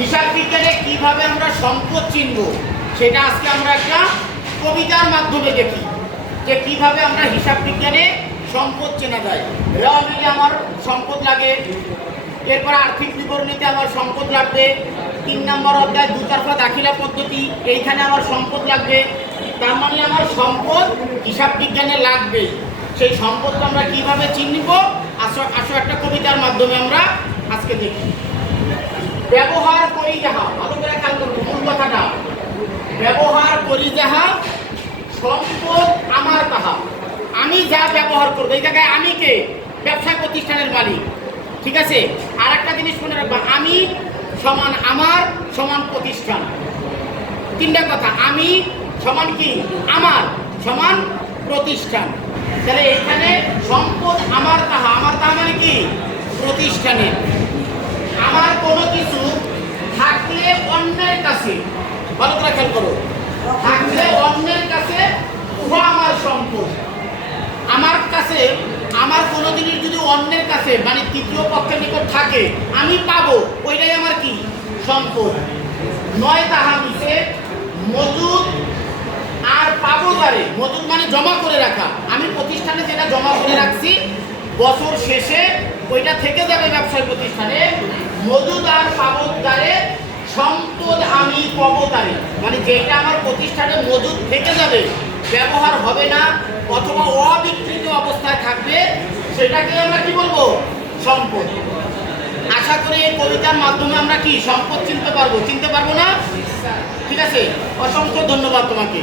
হিসাব বিজ্ঞানে কিভাবে আমরা সম্পদ চিনব সেটা আজকে আমরা একটা কবিতার মাধ্যমে দেখি যে কিভাবে আমরা হিসাব বিজ্ঞানে সম্পদ চেনা যায়। র মিলে আমার সম্পদ লাগে, এরপর আর্থিক বিবরণীতে আমার সম্পদ লাগবে, 3 নম্বর অধ্যায় দুতরফা দাখিলা পদ্ধতি, এইখানে আমার সম্পদ লাগবে। তার মানে আমার সম্পদ হিসাব বিজ্ঞানে লাগবে। সেই সম্পদটা আমরা কিভাবে চিনব আসো একটা কবিতার মাধ্যমে আমরা আজকে দেখি। ব্যবহার করি যাহা, ভালো করে খেয়াল করবো মূল কথাটা, ব্যবহার করি যাহা সম্পদ আমার তাহা। আমি যা ব্যবহার করবো, এই জায়গায় আমি কে? ব্যবসা প্রতিষ্ঠানের মালিক, ঠিক আছে। আর একটা জিনিস মনে রাখবা, আমি সমান আমার সমান প্রতিষ্ঠান। 3টা কথা, আমি সমান কি? আমার সমান প্রতিষ্ঠান। তাহলে এখানে সম্পদ আমার তাহা, আমার তাহা মানে কি? প্রতিষ্ঠানের। আমার কোনো কিছু থাকলে অন্যের কাছে, ভালো করে খেয়াল করো, থাকলে অন্যের কাছে উহা আমার সম্পদ। আমার কাছে আমার কোনো জিনিস যদি অন্যের কাছে মানে তৃতীয় পক্ষের নিকট থাকে, আমি পাবো, ওইটাই আমার কি? সম্পদ। নয় তাহা মিশে মজুদ আর পাবো দ্বারে, মজুদ মানে জমা করে রাখা। আমি প্রতিষ্ঠানে যেটা জমা করে রাখছি বছর শেষে ওইটা থেকে যাবে ব্যবসায়ী প্রতিষ্ঠানে। মজুদ আর পাবত দ্বারে সম্পদ আমি পবতারে, মানে যেটা আমার প্রতিষ্ঠানে মজুদ থেকে যাবে, ব্যবহার হবে না অথবা অবিকৃত অবস্থায় থাকবে, সেটাকে আমরা কি বলবো? সম্পদ। আশা করি এই কবিতার মাধ্যমে আমরা কি সম্পদ চিনতে পারবো না? ঠিক আছে, অসংখ্য ধন্যবাদ তোমাকে।